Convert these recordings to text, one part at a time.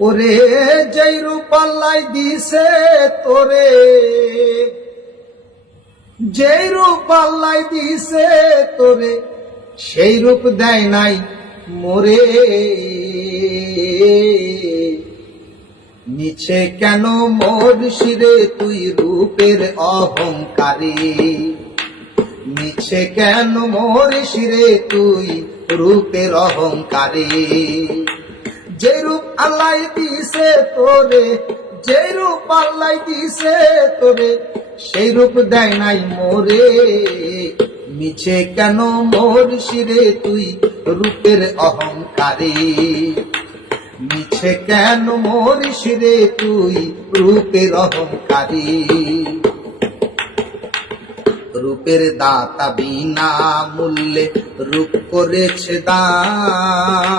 ওরে যেই রূপ আল্লাহ দিছে তোরে, যেই রূপ আল্লাহ দিছে তোরে, সেই রূপ দেয় নাই মোরে। নিচে কেন মোর শিরে তুই রূপের অহংকারী, নিচে কেন মোর শিরে তুই রূপের অহংকারী। যে রূপ আল্লাহ দিছে তোরে, যে রূপ আল্লাহ দিছে তোরে, সেই রূপ দেয় নাই মোরে। নিচে কেন মোর শিরে তুই রূপের অহংকারী, নিচে কেন মোর শিরে তুই রূপের অহংকারী। রূপের দাতা বিনা মূল্যে রূপ করেছে দান,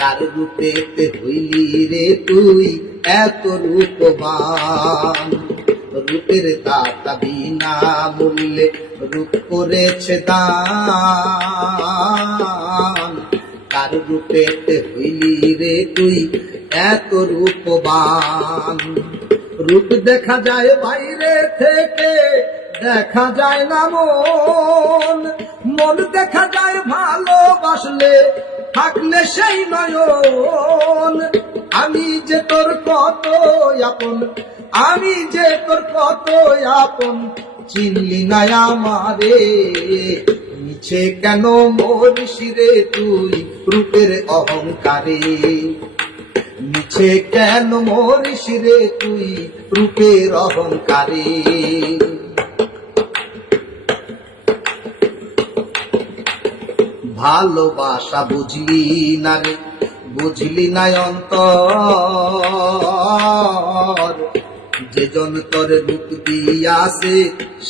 কার রূপেতে হইলি রে তুই এত রূপবান। রূপের দাতা বিনা মূল্যে রূপ করেছে দান, কার রূপেতে হইলি রে তুই এত রূপবান। রূপ দেখা যায় বাইরে থেকে, দেখা যায় না মন, মন দেখা যায় ভালোবাসলে, থাকলে সেই নয়ন। আমি যে তোর কত আপন, আমি যে তোর কত আপন, চিনলি না আমারে। নিচে কেন মোর শিরে তুই রূপের অহংকারে, নিচে কেন মোর শিরে তুই রূপের অহংকারে। ভালোবাসা বুঝলি না রে, বুঝলি না অন্তর, যে জন তোর রূপ দিয়াছে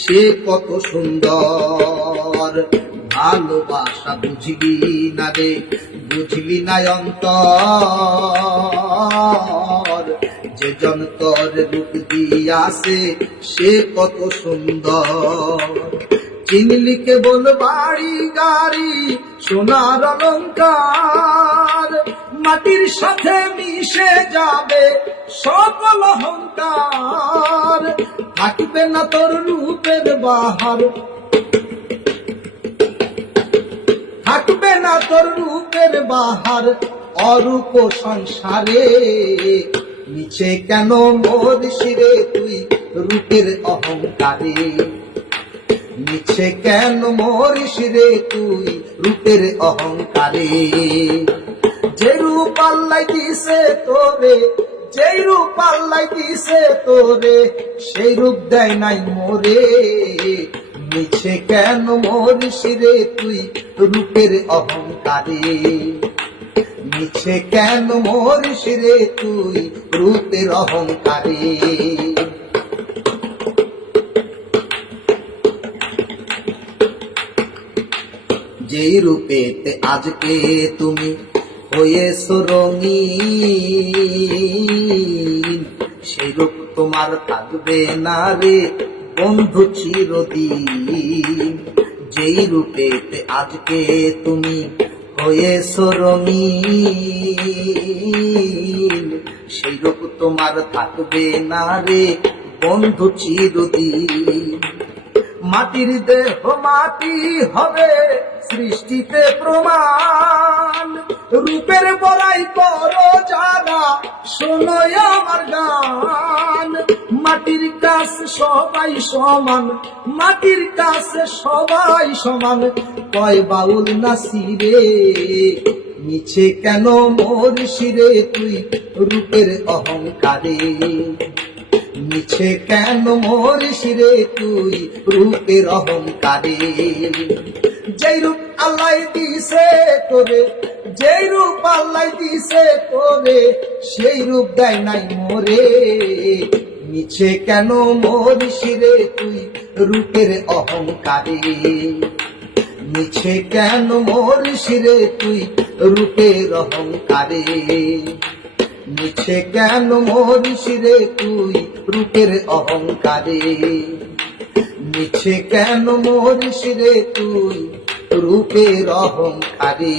সে কত সুন্দর। ভালোবাসা বুঝলি না রে, বুঝলি না অন্তর, যে জন তোর রূপ দিয়াছে সে কত সুন্দর। চিনলি কেবল বাড়ি গাড়ি সোনার অলংকার, মাটির সাথে মিশে যাবে সকল অহংকার। থাকবে না তোর রূপের বাহার, থাকবে না তোর রূপের বাহার অরূপ সংসারে। নিচে কেন মোর শিরে তুই রূপের অহংকারে, নিচে কেন মোর শিরে তুই রূপের অহংকারে। যে রূপ আল্লাহ দিছে তোরে, যেই রূপ আল্লাহ দিছে তোরে, সেই রূপ দেয় নাই মোরে। নিচে কেন মোর শিরে তুই রূপের অহংকারে, নিচে কেন মোর শিরে তুই রূপের অহংকারে। যেই রূপেতে আজকে তুমি হয়েছো রঙিন, সেই রূপ তোমার থাকবে না রে বন্ধু চিরদিন। যেই রূপেতে আজকে তুমি হয়েছো রঙিন, সেই রূপ তোমার থাকবে না রে বন্ধু চিরদিন। মাটির দেহ মাটি হবে সৃষ্টিতে প্রমাণ, রূপের বড়াই করো যারা শোনো আমার গান। মাটির কাছে সবাই সমান, মাটির কাছে সবাই সমান, কয় বাউল নাসিরে। নিচে কেন মোর শিরে তুই রূপের অহংকারে, নিচে কেন মোর শিরে তুই রূপের অহংকারে। যেই রূপ আল্লাহ দিছে তোরে, যেই রূপ আল্লাহ দিছে তোরে, সেই রূপ দেয় নাই মোরে। নিচে কেন মোর শিরে তুই রূপের অহংকারে, নিচে কেন মোর শিরে তুই রূপের অহংকারে। নিচে কেন মোর শিরে তুই রূপের অহংকারে, নিচে কেন মোর শিরে তুই রূপের অহংকারে।